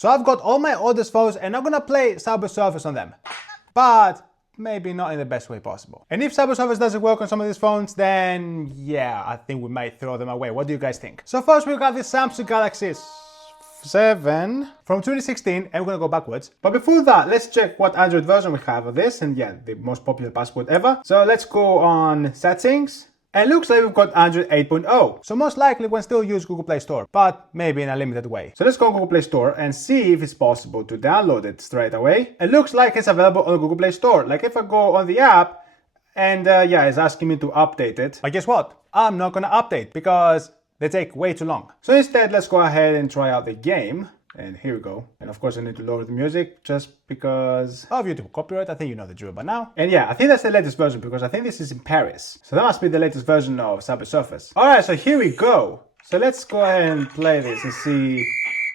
So I've got all my oldest phones and I'm gonna play Subway Surfers on them. But maybe not in the best way possible. And if Subway Surfers doesn't work on some of these phones, then yeah, I think we might throw them away. What do you guys think? So first we got this Samsung Galaxy 7 from 2016, and we're gonna go backwards. But before that, let's check what Android version we have of this, and yeah, the most popular password ever. So let's go on settings. And it looks like we've got Android 8.0. So most likely we can still use Google Play Store, but maybe in a limited way. So let's go on Google Play Store and see if it's possible to download it straight away. It looks like it's available on Google Play Store. Like if I go on the app and yeah, it's asking me to update it. But guess what? I'm not gonna update because they take way too long. So instead, let's go ahead and try out the game. And here we go. And of course I need to lower the music just because of YouTube copyright. I think you know the drill by now. And yeah, I think that's the latest version because I think this is in Paris. So that must be the latest version of Subway Surfers. Alright, so here we go. So let's go ahead and play this and see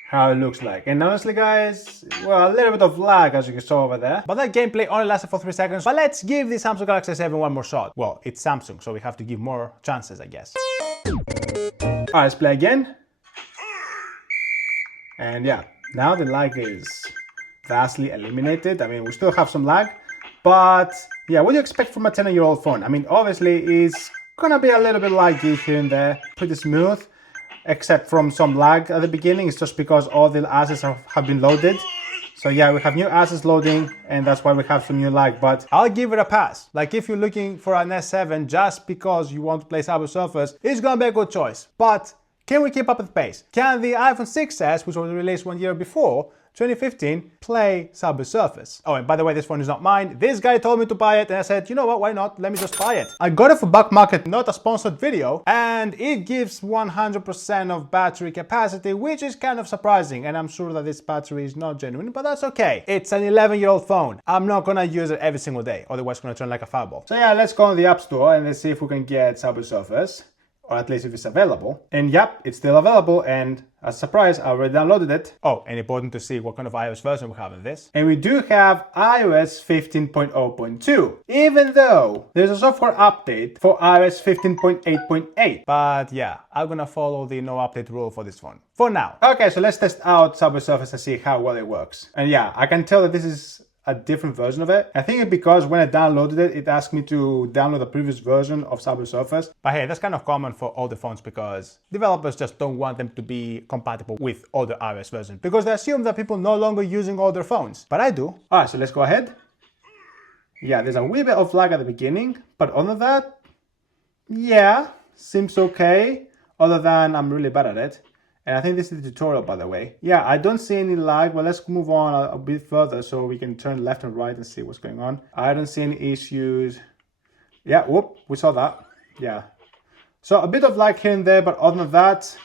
how it looks like. And honestly guys, well, a little bit of lag as you saw over there. But that gameplay only lasted for 3 seconds. But let's give the Samsung Galaxy 7 one more shot. Well, it's Samsung, so we have to give more chances, I guess. Alright, let's play again. And yeah, now the lag is vastly eliminated. I mean, we still have some lag, but yeah, what do you expect from a 10-year-old phone? I mean, obviously it's gonna be a little bit laggy here and there, pretty smooth, except from some lag at the beginning. It's just because all the assets have been loaded. So yeah, we have new assets loading and that's why we have some new lag, but I'll give it a pass. Like if you're looking for an S7 just because you want to play Subway Surfers, it's gonna be a good choice. But can we keep up with the pace? Can the iPhone 6s, which was released 1 year before, 2015, play Subway Surfers? Oh, and by the way, this phone is not mine. This guy told me to buy it and I said, you know what, why not? Let me just buy it. I got it for back market, not a sponsored video, and it gives 100% of battery capacity, which is kind of surprising. And I'm sure that this battery is not genuine, but that's okay. It's an 11-year-old phone. I'm not gonna use it every single day, otherwise it's gonna turn like a fireball. So yeah, let's go on the App Store and let's see if we can get Subway Surfers. Or at least if it's available. And yep, it's still available, and as a surprise, I already downloaded it. Oh, and important to see what kind of iOS version we have in this. And we do have iOS 15.0.2, even though there's a software update for iOS 15.8.8. But yeah, I'm gonna follow the no update rule for this phone, for now. Okay, so let's test out Subway Surfers and see how well it works. And yeah, I can tell that this is a different version of it. I think it's because when I downloaded it, it asked me to download the previous version of Subway Surfers. But hey, that's kind of common for older phones because developers just don't want them to be compatible with older iOS versions because they assume that people no longer using older phones. But I do. Alright, so let's go ahead. Yeah, there's a wee bit of lag at the beginning, but other than that, yeah, seems okay. Other than I'm really bad at it. And I think this is the tutorial, by the way. Yeah, I don't see any lag. Well, let's move on a bit further so we can turn left and right and see what's going on. I don't see any issues. Yeah, whoop, we saw that. Yeah. So a bit of lag here and there, but other than that,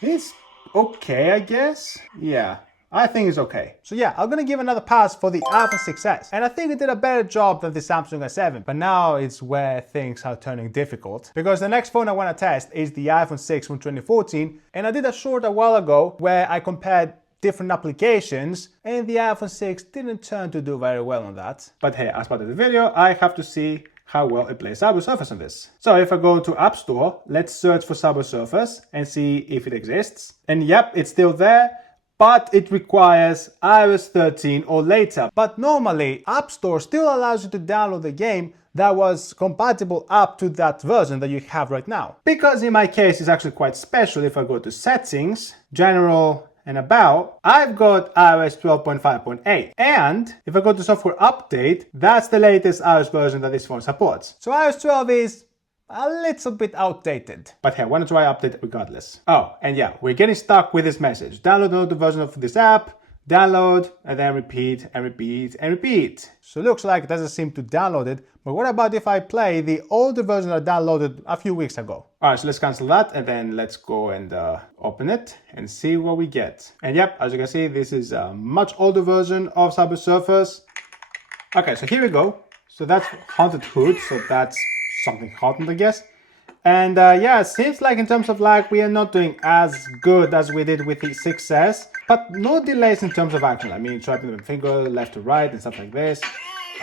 it's okay, I guess. Yeah. I think it's okay. So yeah, I'm gonna give another pass for the iPhone 6s. And I think it did a better job than the Samsung S7. But now it's where things are turning difficult. Because the next phone I wanna test is the iPhone 6 from 2014. And I did a short a while ago where I compared different applications and the iPhone 6 didn't turn to do very well on that. But hey, as part of the video, I have to see how well it plays Subway Surfers on this. So if I go to App Store, let's search for Subway Surfers and see if it exists. And yep, it's still there. But it requires iOS 13 or later. But normally, App Store still allows you to download the game that was compatible up to that version that you have right now. Because in my case, it's actually quite special. If I go to Settings, General, and About, I've got iOS 12.5.8. And if I go to Software Update, that's the latest iOS version that this phone supports. So iOS 12 is a little bit outdated. But hey, I want to try update it regardless. Oh, and yeah, we're getting stuck with this message. Download another version of this app, download, and then repeat, and repeat, and repeat. So it looks like it doesn't seem to download it, but what about if I play the older version I downloaded a few weeks ago? Alright, so let's cancel that, and then let's go and open it, and see what we get. And yep, as you can see, this is a much older version of Subway Surfers. Okay, so here we go. So that's Haunted Hood, so that's something haunted, I guess. And yeah, it seems like in terms of lag, we are not doing as good as we did with the 6S, but no delays in terms of action. I mean, swiping the finger left to right and stuff like this.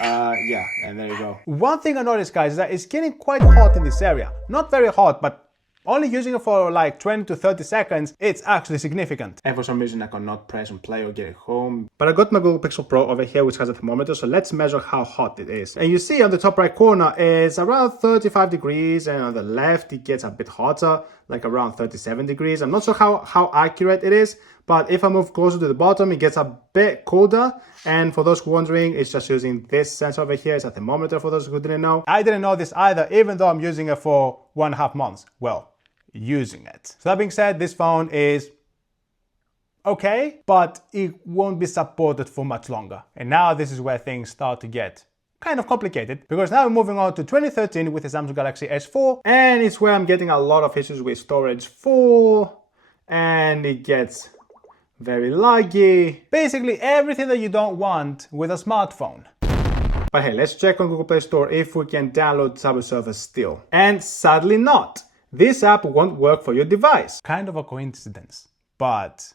Yeah, and there you go. One thing I noticed, guys, is that it's getting quite hot in this area. Not very hot, but only using it for like 20 to 30 seconds, it's actually significant. And for some reason I cannot press on play or get it home. But I got my Google Pixel Pro over here, which has a thermometer, so let's measure how hot it is. And you see on the top right corner, it's around 35 degrees, and on the left it gets a bit hotter, like around 37 degrees. I'm not sure how accurate it is, but if I move closer to the bottom, it gets a bit colder. And for those wondering, it's just using this sensor over here. It's a thermometer for those who didn't know. I didn't know this either, even though I'm using it for 1.5 months. Well, using it. So that being said, this phone is okay, but it won't be supported for much longer. And now this is where things start to get kind of complicated, because now we're moving on to 2013 with the Samsung Galaxy S4, and it's where I'm getting a lot of issues with storage full, and it gets very laggy. Basically everything that you don't want with a smartphone. But hey, let's check on Google Play Store if we can download Subsurface still. And sadly not. This app won't work for your device. Kind of a coincidence, but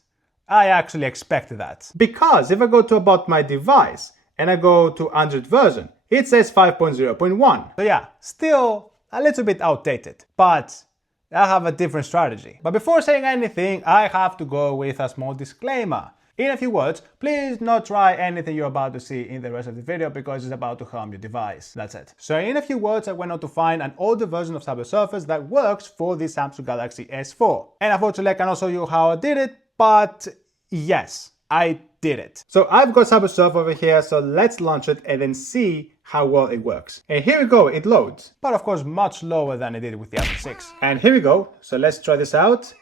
I actually expected that. Because if I go to About My Device and I go to Android version, it says 5.0.1. So yeah, still a little bit outdated, but I have a different strategy. But before saying anything, I have to go with a small disclaimer. In a few words, please not try anything you're about to see in the rest of the video because it's about to harm your device. That's it. So in a few words, I went on to find an older version of Subsurface that works for the Samsung Galaxy S4. And unfortunately, I cannot show you how I did it, but yes, I did it. So I've got Subsurface over here, so let's launch it and then see how well it works. And here we go, it loads. But of course, much lower than it did with the iPhone 6. And here we go, so let's try this out.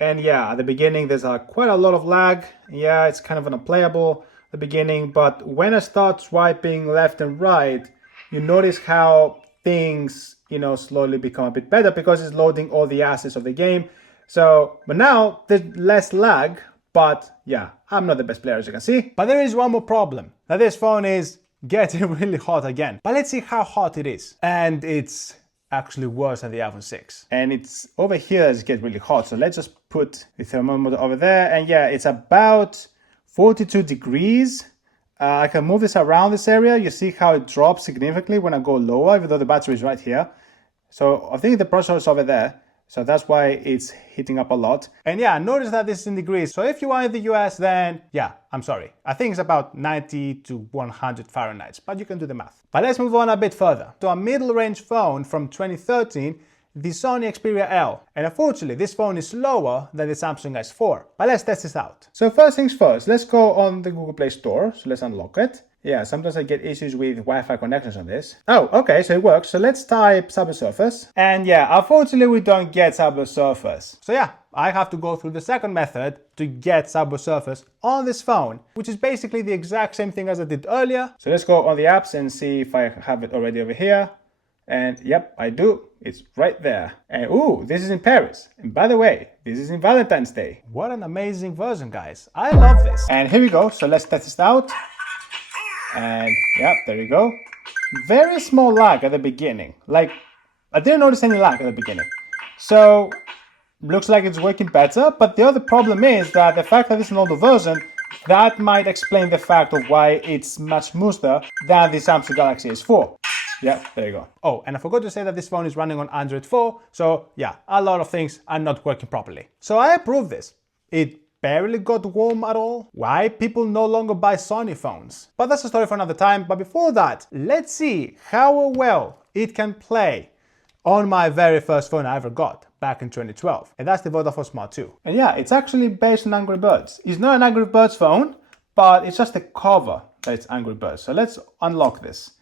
And yeah, at the beginning, there's quite a lot of lag. Yeah, it's kind of unplayable at the beginning, but when I start swiping left and right, you notice how things, slowly become a bit better because it's loading all the assets of the game. So, but now there's less lag, but yeah, I'm not the best player as you can see. But there is one more problem, that this phone is getting really hot again. But let's see how hot it is. And it's actually worse than the iPhone 6. And it's over here as it gets really hot. So let's just put the thermometer over there. And yeah, it's about 42 degrees. I can move this around this area. You see how it drops significantly when I go lower, even though the battery is right here. So I think the processor is over there. So that's why it's heating up a lot. And yeah, notice that this is in degrees. So if you are in the US, then yeah, I'm sorry. I think it's about 90 to 100 Fahrenheit, but you can do the math. But let's move on a bit further to a middle-range phone from 2013, the Sony Xperia L. And unfortunately, this phone is slower than the Samsung S4. But let's test this out. So first things first, let's go on the Google Play Store. So let's unlock it. Yeah, sometimes I get issues with Wi-Fi connections on this. Oh, okay, so it works. So let's type Subsurface. And yeah, unfortunately we don't get Subsurface. So yeah, I have to go through the second method to get Subsurface on this phone, which is basically the exact same thing as I did earlier. So let's go on the apps and see if I have it already over here. And yep, I do. It's right there. And ooh, this is in Paris. And by the way, this is in Valentine's Day. What an amazing version, guys. I love this. And here we go. So let's test this out. And yep, there you go. Very small lag at the beginning. Like, I didn't notice any lag at the beginning. So, looks like it's working better. But the other problem is that the fact that it's an older version, that might explain the fact of why it's much smoother than the Samsung Galaxy S4. Yeah, there you go. Oh, and I forgot to say that this phone is running on Android 4. So yeah, a lot of things are not working properly. So I approve this. It barely got warm at all. Why people no longer buy Sony phones? But that's a story for another time. But before that, let's see how well it can play on my very first phone I ever got back in 2012. And that's the Vodafone Smart 2. And yeah, it's actually based on Angry Birds. It's not an Angry Birds phone, but it's just the cover that it's Angry Birds. So let's unlock this.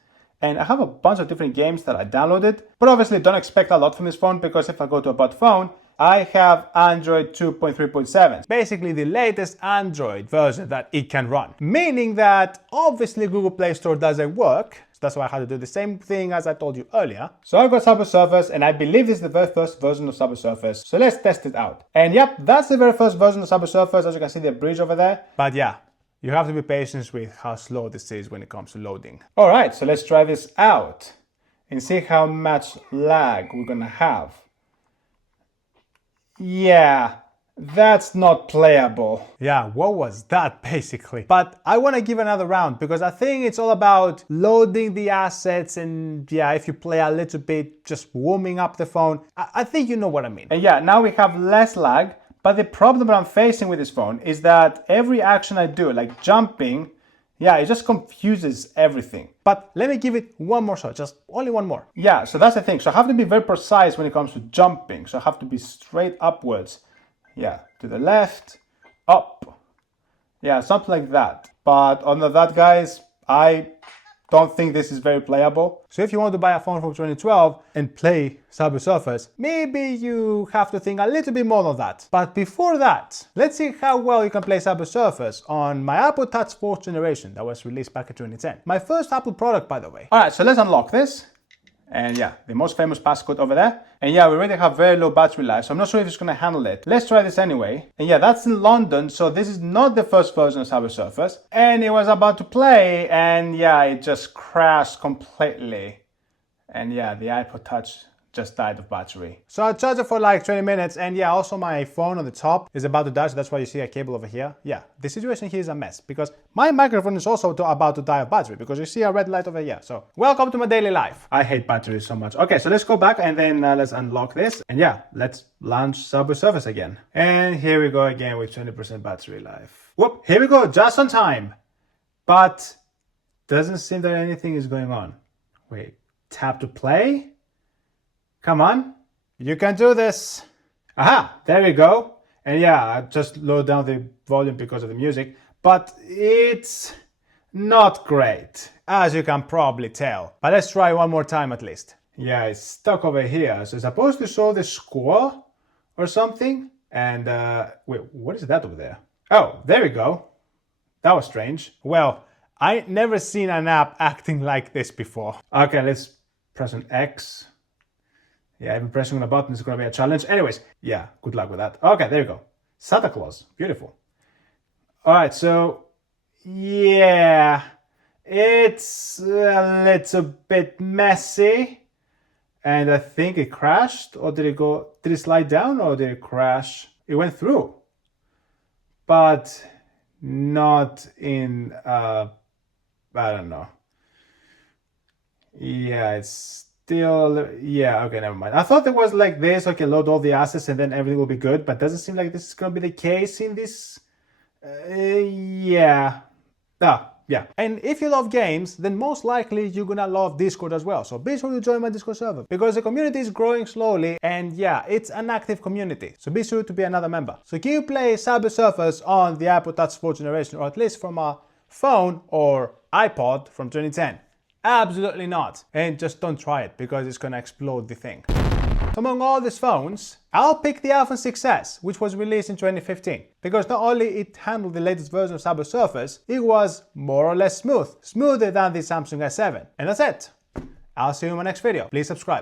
And I have a bunch of different games that I downloaded, but obviously don't expect a lot from this phone because if I go to About Phone, I have Android 2.3.7, basically the latest Android version that it can run. Meaning that obviously Google Play Store doesn't work, so that's why I had to do the same thing as I told you earlier. So I've got Subsurface and I believe this is the very first version of Subsurface, so let's test it out. And yep, that's the very first version of Subsurface, as you can see the bridge over there. But yeah, you have to be patient with how slow this is when it comes to loading. Alright, so let's try this out and see how much lag we're gonna have. Yeah, That's not playable. Yeah, what was that basically? But I want to give another round because I think it's all about loading the assets and yeah, if you play a little bit, just warming up the phone. I think you know what I mean. And yeah, now we have less lag, but the problem that I'm facing with this phone is that every action I do, like jumping, yeah, it just confuses everything. But let me give it one more shot, just only one more. Yeah, so that's the thing. So I have to be very precise when it comes to jumping. So I have to be straight upwards. Yeah, to the left, up. Yeah, something like that. But other than that, guys, I don't think this is very playable. So if you want to buy a phone from 2012 and play Subway Surfers, maybe you have to think a little bit more than that. But before that, let's see how well you can play Subway Surfers on my iPod Touch 4th generation that was released back in 2010. My first Apple product, by the way. All right, so let's unlock this. And yeah, the most famous passcode over there. And yeah, we already have very low battery life, so I'm not sure if it's gonna handle it. Let's try this anyway. And yeah, that's in London, so this is not the first version of Subway Surfers. And it was about to play, and yeah, it just crashed completely. And yeah, the iPod Touch just died of battery. So I charged it for like 20 minutes, and yeah, also my phone on the top is about to die, so that's why you see a cable over here. Yeah, the situation here is a mess, because my microphone is also about to die of battery, because you see a red light over here. So, welcome to my daily life. I hate batteries so much. Okay, so let's go back, and then let's unlock this. And yeah, let's launch Subway Surfers again. And here we go again with 20% battery life. Whoop, here we go, just on time. But, doesn't seem that anything is going on. Wait, tap to play? Come on, you can do this. Aha, there we go. And yeah, I just lowered down the volume because of the music, but it's not great, as you can probably tell. But let's try one more time at least. Yeah, it's stuck over here. So it's supposed to show the score or something. And wait, what is that over there? Oh, there we go. That was strange. Well, I never seen an app acting like this before. Okay, let's press on X. Yeah, even pressing on a button is going to be a challenge. Anyways, yeah, good luck with that. Okay, there you go. Santa Claus. Beautiful. All right, so yeah, it's a little bit messy. And I think it crashed, or did it slide down, or did it crash? It went through, but not in, I don't know. Yeah, it's still, yeah, okay, never mind. I thought it was like this, okay, load all the assets and then everything will be good, but doesn't seem like this is going to be the case in this. Yeah. Yeah. And if you love games, then most likely you're gonna love Discord as well. So be sure to join my Discord server because the community is growing slowly and yeah, it's an active community. So be sure to be another member. So can you play Subway Surfers on the iPod Touch 4th generation or at least from a phone or iPod from 2010? Absolutely not. And just don't try it because it's gonna explode the thing. Among all these phones, I'll pick the iPhone 6s, which was released in 2015, because not only it handled the latest version of Subway Surfers, it was more or less smooth, smoother than the Samsung S7. And that's it. I'll see you in my next video. Please subscribe.